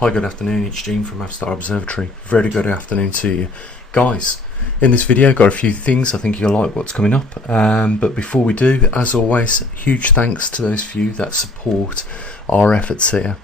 Hi, good afternoon, it's Gene from maverickstar Observatory. Very good afternoon to you. Guys, in this video got a few things I think you'll like what's coming up, but before we do, as always, huge thanks to those few that support our efforts here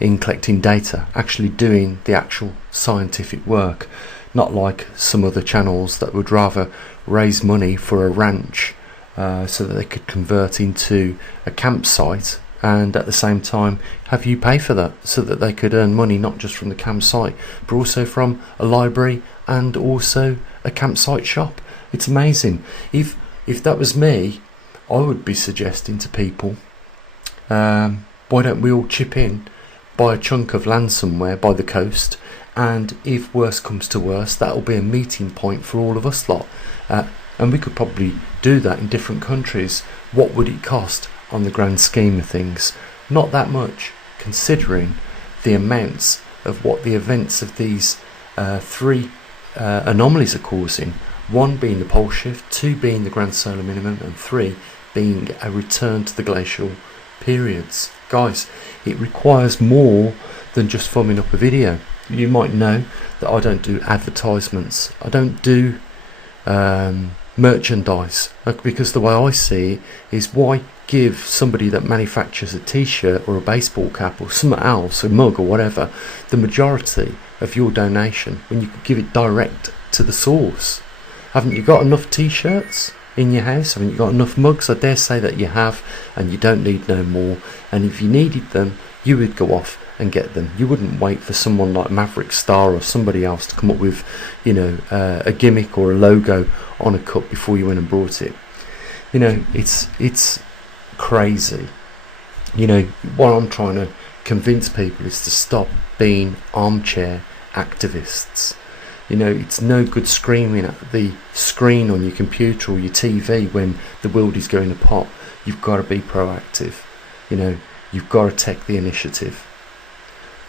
in collecting data, actually doing the actual scientific work, not like some other channels that would rather raise money for a ranch so that they could convert into a campsite, and at the same time have you pay for that so that they could earn money not just from the campsite but also from a library and also a campsite shop. It's amazing. If that was me, I would be suggesting to people, why don't we all chip in, buy a chunk of land somewhere by the coast, and if worse comes to worse, that'll be a meeting point for all of us lot, and we could probably do that in different countries. What would it cost on the grand scheme of things? Not that much, considering the amounts of what the events of these three anomalies are causing. One being the pole shift, two being the grand solar minimum, and three being a return to the glacial periods. Guys, it requires more than just filming up a video. You might know that I don't do advertisements, I don't do merchandise, because the way I see it is, why give somebody that manufactures a t-shirt or a baseball cap or something else, a mug or whatever, the majority of your donation when you could give it direct to the source? Haven't you got enough t-shirts in your house? Haven't you got enough mugs? I dare say that you have, and you don't need no more. And if you needed them, you would go off and get them. You wouldn't wait for someone like maverickstar or somebody else to come up with, you know, a gimmick or a logo on a cup before you went and brought it. You know, it's crazy. You know, what I'm trying to convince people is to stop being armchair activists. You know, it's no good screaming at the screen on your computer or your TV when the world is going to pop. You've got to be proactive. You know, you've got to take the initiative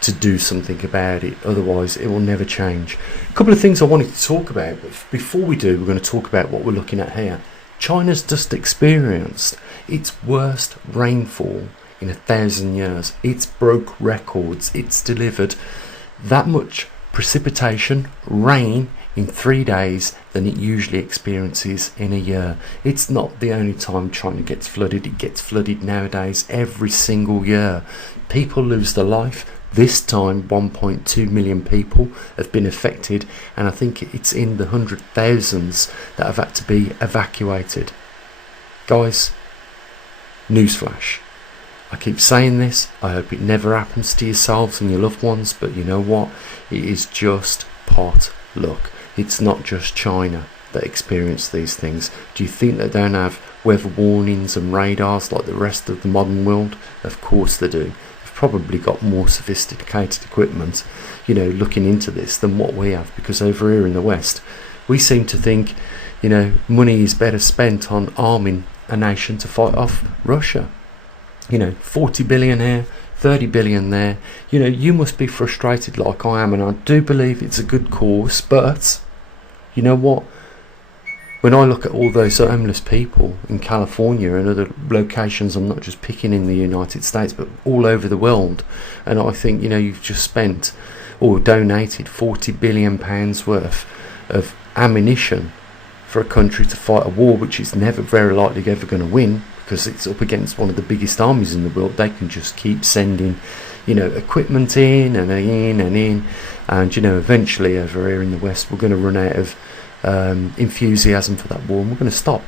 to do something about it, otherwise it will never change. A couple of things I wanted to talk about, but before we do, we're going to talk about what we're looking at here. China's just experienced its worst rainfall in 1,000 years. It's broke records. It's delivered that much precipitation, rain, in 3 days than it usually experiences in a year. It's not the only time China gets flooded. It gets flooded nowadays every single year. People lose their life. This time 1.2 million people have been affected, and I think it's in the 100,000s that have had to be evacuated. Guys, newsflash, I keep saying this, I hope it never happens to yourselves and your loved ones, but you know what, it is just pot luck. It's not just China that experience these things. Do you think they don't have weather warnings and radars like the rest of the modern world? Of course they do. Probably got more sophisticated equipment, you know, looking into this than what we have, because over here in the West we seem to think, you know, money is better spent on arming a nation to fight off Russia. You know, 40 billion here, 30 billion there. You know, you must be frustrated like I am, and I do believe it's a good cause, but you know what, when I look at all those homeless people in California and other locations, I'm not just picking in the United States but all over the world, and I think, you know, you've just spent or donated £40 billion worth of ammunition for a country to fight a war which is never very likely ever going to win, because it's up against one of the biggest armies in the world. They can just keep sending, you know, equipment in and in and in, and you know, eventually over here in the West we're going to run out of enthusiasm for that war and we're going to stop.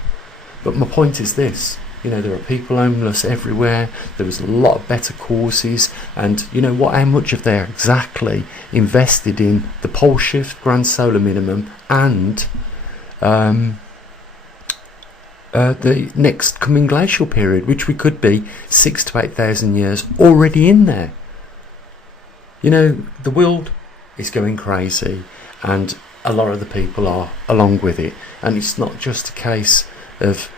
But my point is this, you know, there are people homeless everywhere. There is a lot of better causes, and you know what, how much of they are exactly invested in the pole shift, grand solar minimum, and the next coming glacial period, which we could be 6,000 to 8,000 years already in there. You know, the world is going crazy, and a lot of the people are along with it, and it's not just a case of,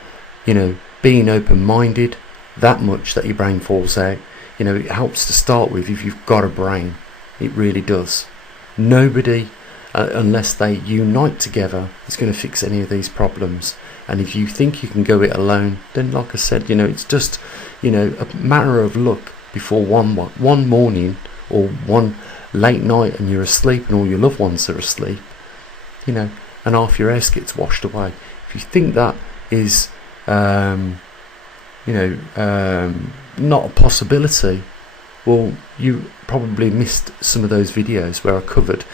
you know, being open-minded that much that your brain falls out. You know, it helps to start with if you've got a brain. It really does. Nobody, unless they unite together, is going to fix any of these problems. And if you think you can go it alone, then like I said, you know, it's just, you know, a matter of luck before one morning or one late night and you're asleep and all your loved ones are asleep, you know, and half your house gets washed away. If you think that is, not a possibility, well, you probably missed some of those videos where I covered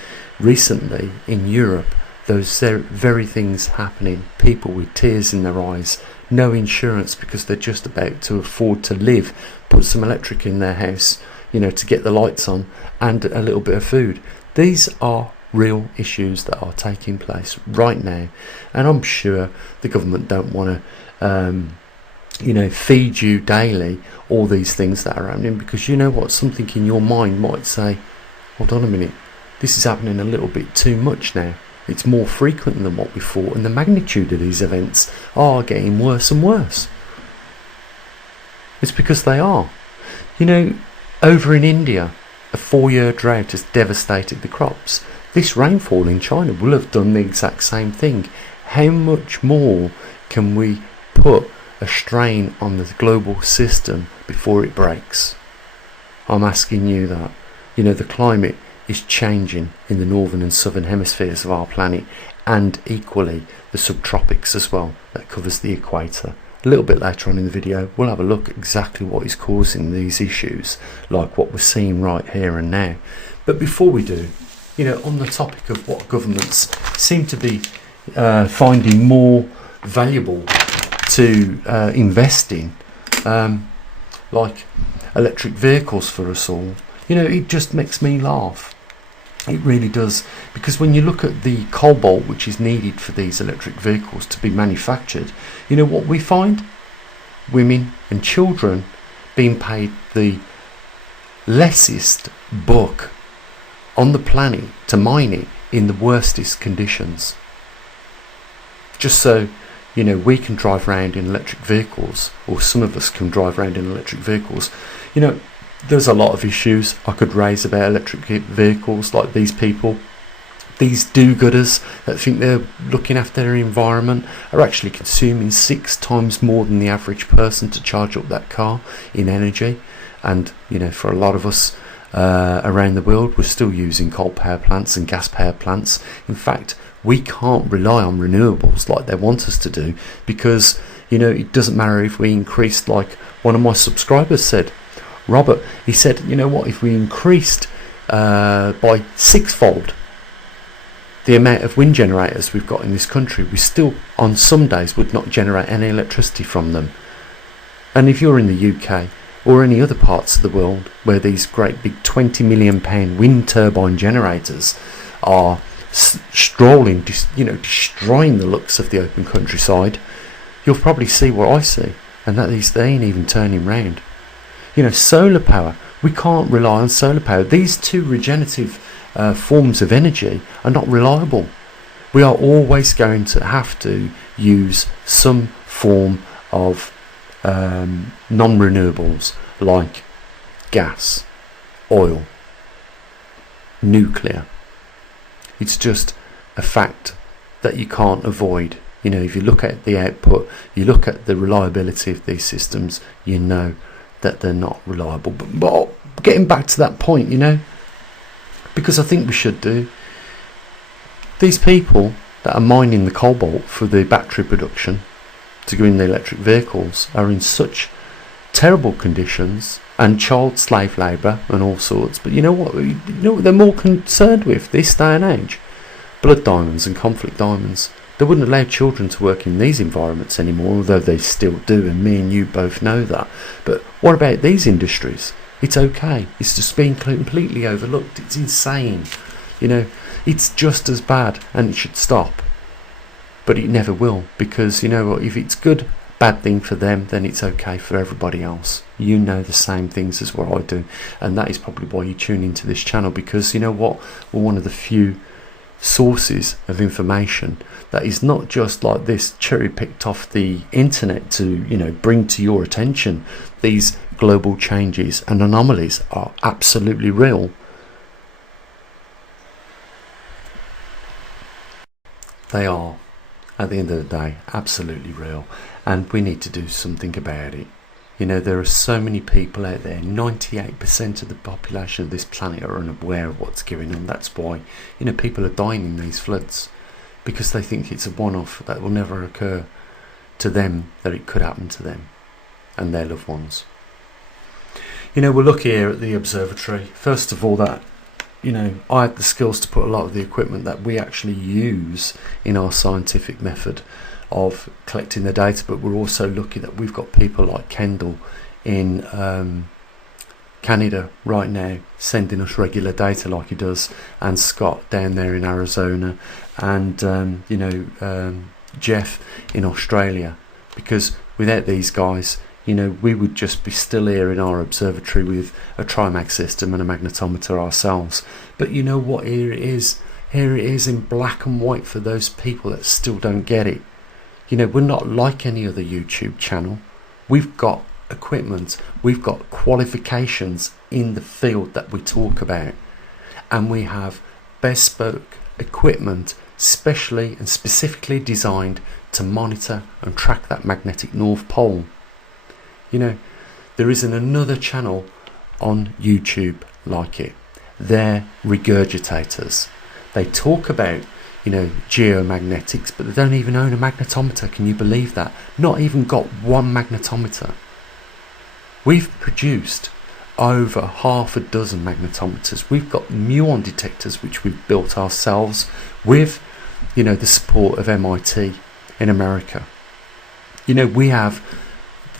recently in Europe those very things happening. People with tears in their eyes, no insurance because they're just about to afford to live, put some electric in their house, to get the lights on, and a little bit of food. These are real issues that are taking place right now, and I'm sure the government don't want to feed you daily all these things that are happening, because you know what, something in your mind might say, hold on a minute, this is happening a little bit too much now. It's more frequent than what we thought, and the magnitude of these events are getting worse and worse. It's because they are. Over in India, a 4-year drought has devastated the crops. This rainfall in China will have done the exact same thing. How much more can we put a strain on the global system before it breaks? I'm asking you that. The climate is changing in the northern and southern hemispheres of our planet, and equally the subtropics as well, that covers the equator. A little bit later on in the video we'll have a look at exactly what is causing these issues, like what we're seeing right here and now. But before we do, on the topic of what governments seem to be finding more valuable to invest in, like electric vehicles for us all, it just makes me laugh. It really does, because when you look at the cobalt which is needed for these electric vehicles to be manufactured, what we find? Women and children being paid the lessest buck on the planet to mine it in the worstest conditions. Just so, we can drive around in electric vehicles, or some of us can drive around in electric vehicles. There's a lot of issues I could raise about electric vehicles, like these people, these do-gooders that think they're looking after their environment, are actually consuming 6 times more than the average person to charge up that car in energy. And for a lot of us around the world, we're still using coal power plants and gas power plants. In fact, we can't rely on renewables like they want us to do, because it doesn't matter if we increase, like one of my subscribers said, Robert, he said, if we increased by 6-fold the amount of wind generators we've got in this country, we still on some days would not generate any electricity from them. And if you're in the UK or any other parts of the world where these great big £20 million wind turbine generators are strolling, destroying the looks of the open countryside, you'll probably see what I see, and that is they ain't even turning round. Solar power, we can't rely on solar power. These two regenerative forms of energy are not reliable. We are always going to have to use some form of non-renewables, like gas, oil, nuclear. It's just a fact that you can't avoid. If you look at the output, you look at the reliability of these systems, that they're not reliable. But getting back to that point, because I think we should do, these people that are mining the cobalt for the battery production to go in the electric vehicles are in such terrible conditions, and child slave labour and all sorts. But you know what they're more concerned with this day and age? Blood diamonds and conflict diamonds. They wouldn't allow children to work in these environments anymore, although they still do, and me and you both know that. But what about these industries? It's okay. It's just being completely overlooked. It's insane. It's just as bad, and it should stop. But it never will, because if it's bad thing for them, then it's okay for everybody else. The same things as what I do, and that is probably why you tune into this channel, because we're one of the few sources of information that is not just like this cherry picked off the internet to bring to your attention. These global changes and anomalies are absolutely real. They are, at the end of the day, absolutely real, and we need to do something about it. You know, there are so many people out there. 98% of the population of this planet are unaware of what's going on. That's why, you know, people are dying in these floods, because they think it's a one-off that will never occur to them, that it could happen to them and their loved ones. You know, we'll look here at the observatory. First of all, that, you know, I had the skills to put a lot of the equipment that we actually use in our scientific method of collecting the data, but we're also lucky that we've got people like Kendall in Canada right now sending us regular data like he does, and Scott down there in Arizona, and you know, Jeff in Australia, because without these guys, you know, we would just be still here in our observatory with a Trimag system and a magnetometer ourselves. But you know what, here it is in black and white for those people that still don't get it. You know, we're not like any other YouTube channel. We've got equipment, we've got qualifications in the field that we talk about, and we have bespoke equipment specially and specifically designed to monitor and track that magnetic North Pole. You know, there isn't another channel on YouTube like it. They're regurgitators. They talk about, you know, geomagnetics, but they don't even own a magnetometer. Can you believe that? Not even got one magnetometer. We've produced over half a dozen magnetometers. We've got muon detectors which we've built ourselves with, you know, the support of MIT in America. You know, we have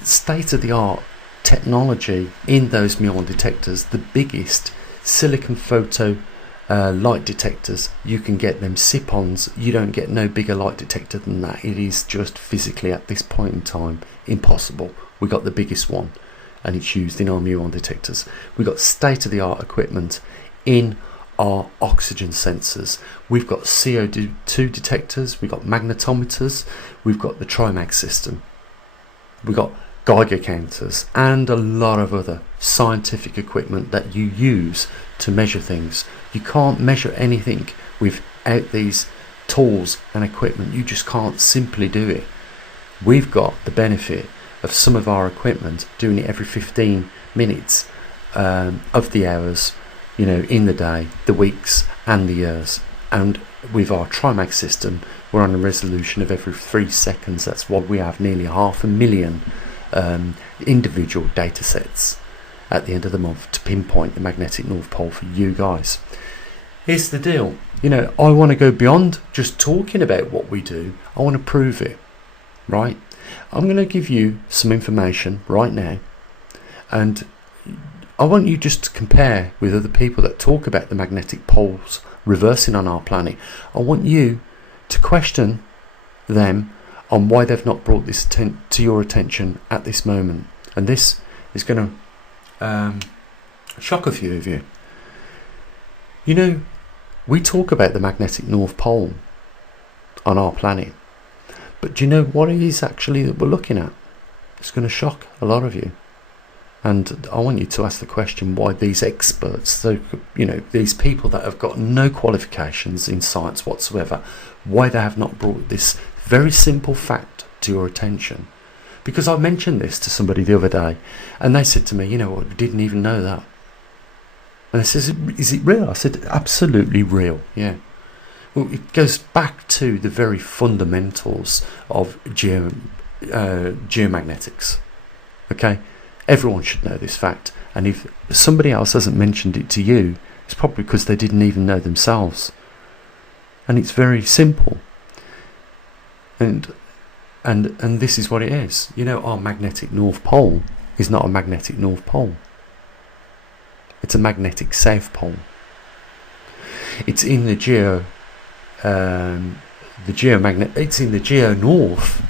state-of-the-art technology in those muon detectors, the biggest silicon photo light detectors. You can get them SIP-ons. You don't get no bigger light detector than that. It is just physically at this point in time impossible. We got the biggest one, and it's used in our muon detectors. We got state-of-the-art equipment in our oxygen sensors. We've got CO2 detectors. We've got magnetometers. We've got the Trimag system. We've got Geiger counters and a lot of other scientific equipment that you use to measure things. You can't measure anything without these tools and equipment. You just can't simply do it. We've got the benefit of some of our equipment doing it every 15 minutes of the hours, you know, in the day, the weeks and the years. And with our Trimag system, we're on a resolution of every 3 seconds. That's why we have nearly 500,000 individual data sets at the end of the month to pinpoint the magnetic North Pole for you guys. Here's the deal. You know, I want to go beyond just talking about what we do. I want to prove it, right? I'm going to give you some information right now, and I want you just to compare with other people that talk about the magnetic poles reversing on our planet. I want you to question them on why they've not brought this to your attention at this moment. And this is going to shock a few of you. You know, we talk about the magnetic North Pole on our planet, but do you know what it is actually that we're looking at? It's going to shock a lot of you. And I want you to ask the question why these experts, so, you know, these people that have got no qualifications in science whatsoever, why they have not brought this very simple fact to your attention. Because I mentioned this to somebody the other day, and they said to me, you know what, we didn't even know that. And I said, is it real? I said, absolutely real, yeah. Well, it goes back to the very fundamentals of geomagnetics, okay? Everyone should know this fact, and if somebody else hasn't mentioned it to you, it's probably because they didn't even know themselves. And it's very simple. And this is what it is. You know, our magnetic North Pole is not a magnetic North Pole. It's a magnetic South Pole. It's in the it's in the geo north,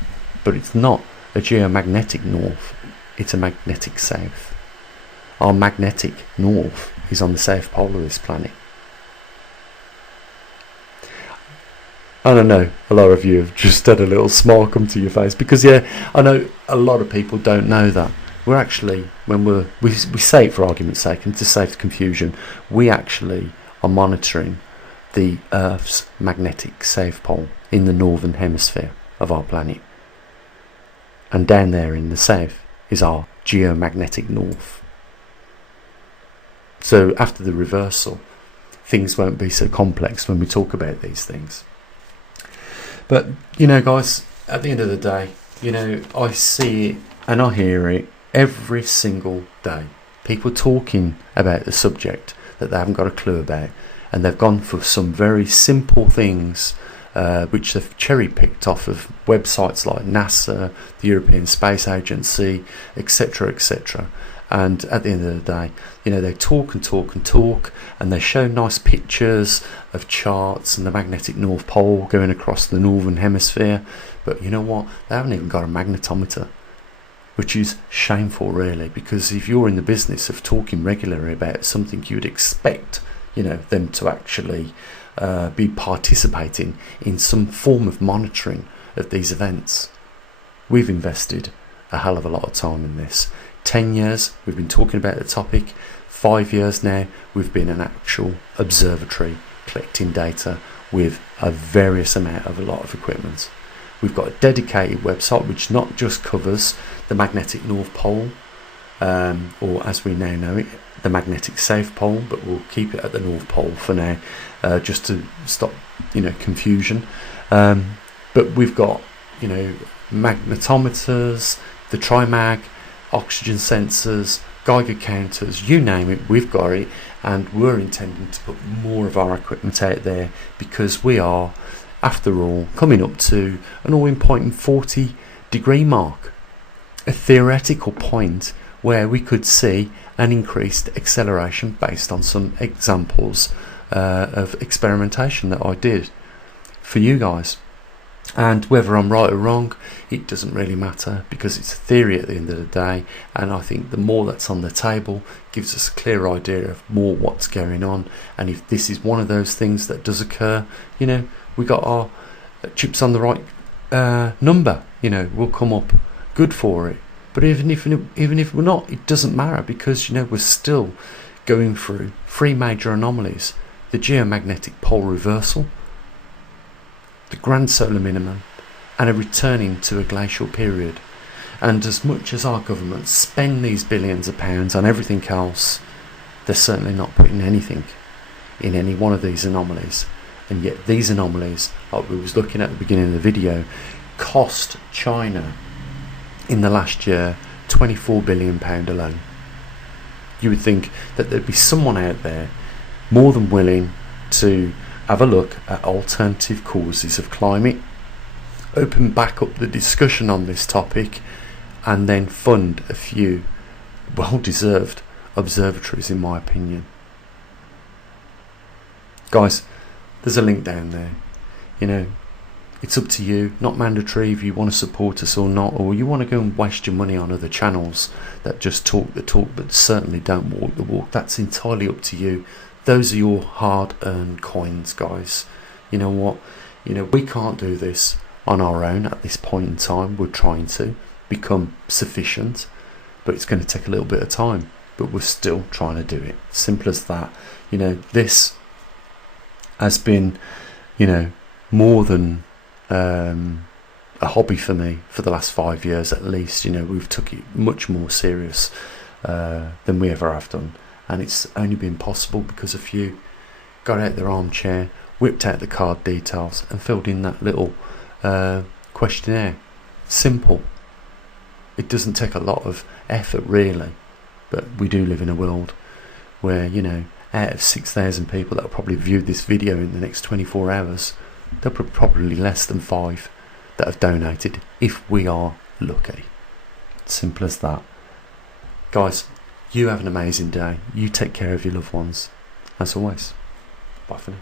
but it's not a geomagnetic north. It's a magnetic south. Our magnetic north is on the south pole of this planet. I don't know, a lot of you have just had a little smile come to your face, because yeah, I know a lot of people don't know that. We're actually, when we say it for argument's sake and to save confusion, we actually are monitoring the Earth's magnetic south pole in the northern hemisphere of our planet. And down there in the south is our geomagnetic north. So after the reversal, things won't be so complex when we talk about these things. But, you know, guys, at the end of the day, you know, I see it and I hear it every single day. People talking about the subject that they haven't got a clue about, and they've gone for some very simple things which they've cherry picked off of websites like NASA, the European Space Agency, etc., etc. And at the end of the day, you know, they talk and talk and talk, and they show nice pictures of charts and the magnetic North Pole going across the northern hemisphere. But you know what? They haven't even got a magnetometer, which is shameful, really, because if you're in the business of talking regularly about something, you would expect, you know, them to actually be participating in some form of monitoring of these events. We've invested a hell of a lot of time in this. 10 years we've been talking about the topic. 5 years now we've been an actual observatory collecting data with a lot of equipment. We've got a dedicated website which not just covers the magnetic North Pole, or as we now know it, the magnetic South Pole, but we'll keep it at the North Pole for now, just to stop, you know, confusion. But we've got, you know, magnetometers, the Trimag, oxygen sensors, Geiger counters, you name it, we've got it, and we're intending to put more of our equipment out there, because we are, after all, coming up to an all-important 40-degree mark, a theoretical point where we could see an increased acceleration based on some examples of experimentation that I did for you guys. And whether I'm right or wrong, it doesn't really matter, because it's a theory at the end of the day, and I think the more that's on the table gives us a clear idea of more what's going on. And if this is one of those things that does occur, you know, we got our chips on the right number, you know, we'll come up good for it. But even if we're not, it doesn't matter, because, you know, we're still going through 3 major anomalies: the geomagnetic pole reversal, the grand solar minimum, and a returning to a glacial period. And as much as our governments spend these billions of pounds on everything else, they're certainly not putting anything in any one of these anomalies. And yet these anomalies, like we was looking at the beginning of the video, cost China in the last year £24 billion alone. You would think that there'd be someone out there more than willing to have a look at alternative causes of climate, open back up the discussion on this topic, and then fund a few well-deserved observatories, in my opinion. Guys, there's a link down there. You know, it's up to you, not mandatory if you want to support us or not, or you want to go and waste your money on other channels that just talk the talk but certainly don't walk the walk. That's entirely up to you. Those are your hard-earned coins, guys. You know what? You know, we can't do this on our own at this point in time. We're trying to become sufficient, but it's going to take a little bit of time. But we're still trying to do it. Simple as that. You know, this has been, you know, more than a hobby for me for the last 5 years at least. You know, we've took it much more serious than we ever have done. And it's only been possible because a few got out their armchair, whipped out the card details and filled in that little questionnaire. Simple. It doesn't take a lot of effort really, but we do live in a world where, you know, out of 6,000 people that will probably view this video in the next 24 hours, there'll be probably less than 5 that have donated, if we are lucky. Simple as that. Guys, you have an amazing day. You take care of your loved ones. As always, bye for now.